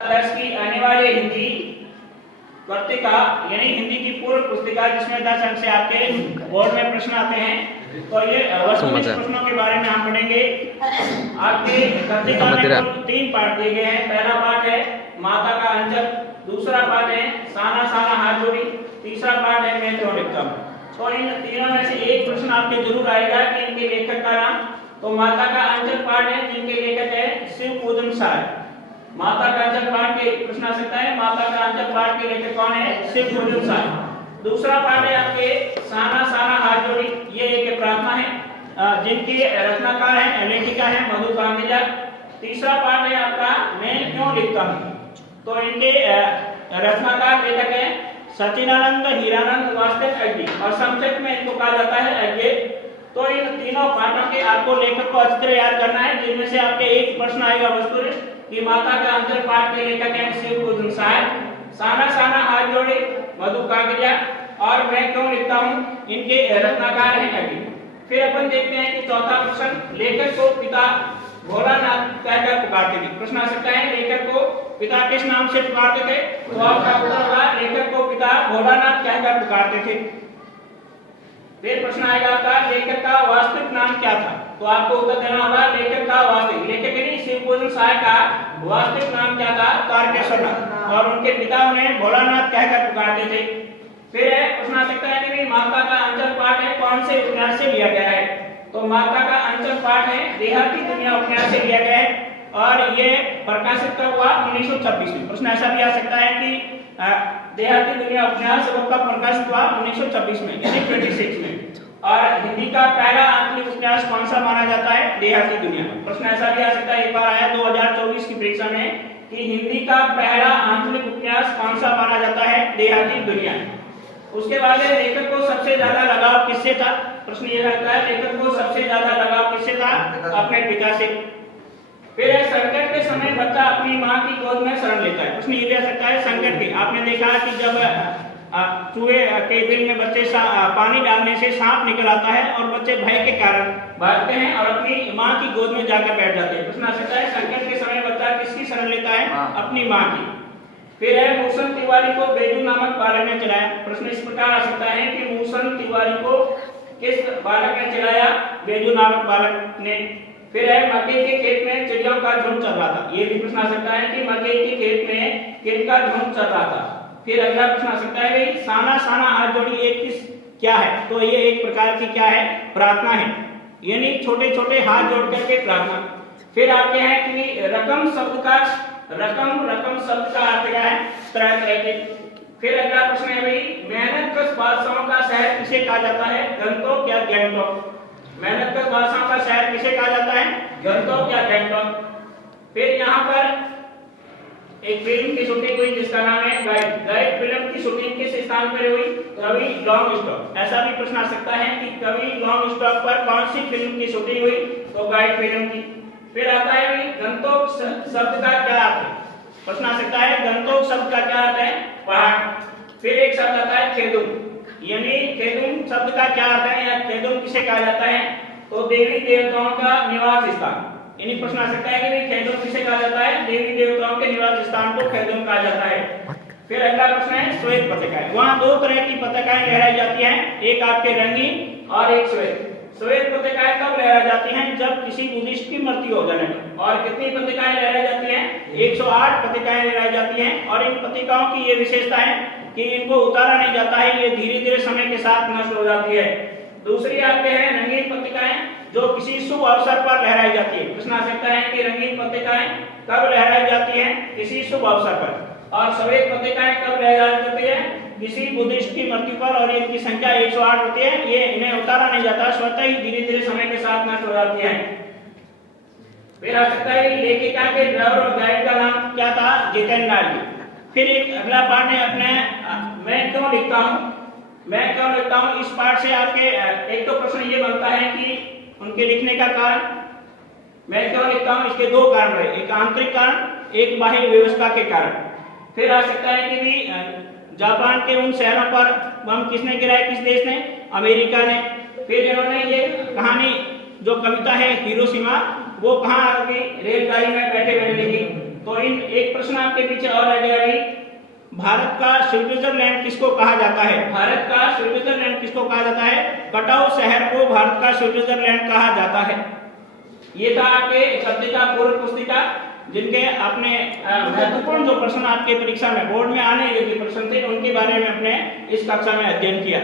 10 की आने वाली हिंदी पत्रिका यानी हिंदी की पूर्व पुस्तिका जिसमें 10 अंक से आपके बोर्ड में प्रश्न आते हैं। तो ये वस्तुनिष्ठ प्रश्नों के बारे में हम पढ़ेंगे। आपके पत्रिका में कुल 3 पाठ दिए गए हैं। पहला पाठ है माता का अंचल, दूसरा पाठ है साना साना हाथ जोड़ी, तीसरा पाठ है मैं क्यों लिखता हूं। तो इन तीनों में से एक प्रश्न आपके जरूर आएगा कि इनके लेखक का नाम। तो माता का अंचल पाठ है जिनके लेखक है शिव पूजन साय। माता का अंचल पाठ के प्रश्न आ सकता है, माता का अंचल पाठ के लेखक कौन है? शिव पूजन साय। दूसरा पाठ है आपके साना साना हाथ जोड़ी, ये एक प्रार्थना है जिनके रचनाकार है लेखिका है मधु कांगिजा। तीसरा पाठ है आपका मैं क्यों लिखता हूं। तो इनके रचनाकार लेखक है सचिनानंद हीरानंद वास्तव अज्ञे और संक्षिप्त में इनको कहा जाता है अज्ञे। तो इन तीनों पाठों के आपको लेखक को अच्छी तरह याद करना है, जिनमें से आपके एक प्रश्न आएगा वस्तुनिष्ठ कि माता का अंचल पाठ के लेखक है शिव पूजन साय, साना साना हाथ जोड़े मधु कांगिजा और मैं क्यों लिखता हूं इनके रचनाकार हैं अज्ञे। फिर अपन देखते हैं कि चौथा प्रश्न लेखक को पिता भोलानाथ कहकर पुकारते थे। प्रश्न आ सकता है लेखक को पिता किस नाम से पुकारते थे। तो आपका उत्तर होगा लेखक को पिता भोलानाथ कहकर पुकारते थे। फिर प्रश्न आएगा आपका लेखक का वास्तविक नाम क्या था। तो आपको उत्तर देना होगा लेखक का वास्तविक, लेखक यानी शिव पूजन साय का वास्तविक नाम क्या था? तारकेश्वर नाथ। और उनके पिता उन्हें भोलानाथ कहकर पुकारते थे। फिर प्रश्न आ सकता है कि माता का अंचल पाठ है कौन से उपन्यास से लिया गया है। तो माता का अंचल पाठ है देहाती दुनिया उपन्यास से लिया गया है और ये प्रकाशित कब हुआ? 1926 में। प्रश्न ऐसा भी आ सकता है कि देहाती दुनिया उपन्यास कब प्रकाशित हुआ? 1926 में यानी 26 में। और हिंदी का पहला आंतरिक उपन्यास कौन सा माना जाता है? देहाती दुनिया। प्रश्न ऐसा भी आ सकता है, एक बार आया 2024 की परीक्षा में कि हिंदी का पहला आंतरिक उपन्यास कौन सा माना जाता है? देहाती दुनिया। उसके बाद लेखक को सबसे ज्यादा लगाव किससे था? प्रश्न ये रहता है लेखक को सबसे ज्यादा लगाव किससे था? अपने पिता से। फिर संकट के समय बच्चा अपनी मां की गोद में शरण लेता है। प्रश्न ये भी आ सकता है संकट की। आपने देखा कि जब चूहे के बिल में बच्चे पानी डालने से सांप निकल आता है और बच्चे भय के कारण भागते हैं और अपनी मां की गोद में जाकर बैठ जाते हैं। प्रश्न आ सकता है संकट के समय बच्चा किसकी शरण लेता है? अपनी मां की। फिर है मूसन तिवारी को बेजू नामक बालक ने चलाया। प्रश्न इस प्रकार आ सकता है कि मूसन तिवारी को किस बालक ने चलाया? बेजू नामक बालक ने। फिर है मकई के खेत में चिड़ियों का झुंड चल रहा था। ये भी प्रश्न आ सकता है कि मकई के खेत में किसका झुंड चल रहा था। फिर अगला प्रश्न आ सकता है कि साना साना हाथ जोड़ी एक किस क्या है। तो ये एक प्रकार की क्या है? प्रार्थना है, यानी छोटे छोटे हाथ जोड़ करके प्रार्थना। फिर आपके हैं कि रकम शब्द का अर्थ क्या है? तरह तरह के। फिर अगला प्रश्न है भाई मेहनत कश बादशाहों का शहर किसे कहा जाता है? गंगटोक या गैंगटॉक। मेहनत कश बादशाहों का शहर किसे कहा जाता है? गंगटोक या गैंगटॉक। फिर यहाँ पर एक फिल्म की शूटिंग हुई जिसका नाम है गाइड। गाइड फिल्म की शूटिंग किस स्थान पर हुई? कवि लॉन्ग स्टॉप। ऐसा भी प्रश्न आ सकता है कि कवि लॉन्ग स्टॉप पर कौन सी फिल्म की शूटिंग हुई? तो गाइड फिल्म की। फिर आता है भाई गंगटोक शब्द का क्या अर्थ है? प्रश्न आ सकता है गंगटोक शब्द का क्या अर्थ है? पहाड़। फिर एक शब्द आता है खेदुम, यानी खेदुम शब्द का क्या अर्थ है या खेदुम किसे कहा जाता है? तो देवी देवताओं का निवास स्थान। यानी प्रश्न आ सकता है कि खेदुम किसे कहा जाता है? देवी देवताओं के निवास स्थान को खेदुम कहा जाता है। फिर अगला प्रश्न है श्वेत पत्रिकाएं। वहां 2 तरह की पत्रिकाएं लहराई जाती हैं, एक आपके रंगीन और एक श्वेत। श्वेत पत्रिकाएं कब लहराई जाती हैं? जब किसी बुद्धिस्ट की मृत्यु हो जाने पर। और कितनी पत्रिकाएं लहराई जाती हैं? 108 पत्रिकाएं लहराई जाती हैं। और इन पत्रिकाओं की ये विशेषता है कि इनको उतारा नहीं जाता है, ये धीरे धीरे समय के साथ नष्ट हो जाती है। दूसरी आपके हैं रंगीन पत्रिकाएं जो किसी शुभ अवसर पर लहराई जाती है। प्रश्न आ सकता है कि रंगीन पत्रिकाएं कब लहराई जाती हैं? किसी शुभ अवसर पर। और श्वेत पत्रिकाएं कब लहराई जाती है? किसी बुद्धिस्ट की मृत्यु पर। और इनकी संख्या 108 होती है। ये इन्हें उतारा नहीं जाता, स्वतः ही धीरे धीरे समय के साथ नष्ट हो जाती है। फिर आ सकता है लेखिका के ड्राइवर और गाइड का नाम क्या था? जितेंद्र नाली। फिर एक अगला पाठ है अपने मैं क्यों लिखता हूँ। मैं क्यों लिखता हूँ, इस पाठ से आपके एक तो प्रश्न ये बनता है कि उनके लिखने का कारण। मैं क्यों लिखता हूँ इसके 2 कारण रहे, एक आंतरिक कारण, एक बाह्य व्यवस्था के कारण। फिर आ सकता है कि भी जापान के उन शहरों पर बम किसने गिराया? किस देश ने? अमेरिका ने। फिर इन्होंने ये कहानी जो कविता है हिरोशिमा वो कहाँ की रेलगाड़ी में बैठे बैठे लिखी? तो इन एक प्रश्न आपके पीछे और रह गया भाई, भारत का स्विट्जरलैंड किसको कहा जाता है? भारत का स्विट्जरलैंड किसको कहा जाता है? कटाऊ शहर को भारत का स्विट्जरलैंड कहा जाता है। ये था आपके शब्द का पूर्व पुस्तिका, जिनके अपने महत्वपूर्ण जो प्रश्न आपके परीक्षा में बोर्ड में आने योग्य प्रश्न थे उनके बारे में अपने इस कक्षा में अध्ययन किया।